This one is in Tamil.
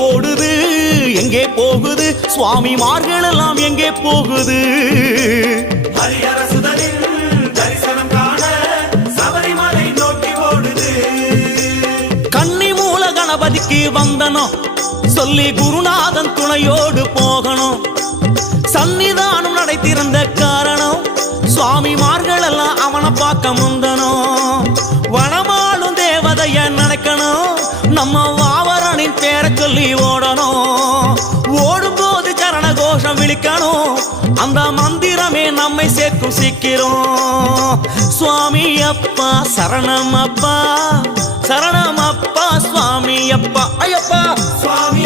ஓடுது எங்கே போகுது சுவாமிமார்கள் எல்லாம் எங்கே போகுது ஹரிஹரசுதனின் தரிசனம் காண சபரிமலை நோக்கி ஓடுது கன்னிமூல கணபதிக்கு வந்தனம் சொல்லி குருநாதன் துணையோடு போகணும் சன்னிதானம் நடை திறந்த காரணம் சுவாமிமார்கள் எல்லாம் அவனை பார்க்க முந்தனும் வனமாளும் தேவதைய நினைக்கணும் நம்ம வாவரனின் பேரை சொல்லி ஓடணும் ஓடும்போது சரண கோஷம் விழிக்கணும் அந்த மந்திரமே நம்மை சேர்க்கும் சீக்கிரம் சுவாமி அப்பா சரணம் அப்பா சுவாமி அப்பா ஐயப்பா சுவாமி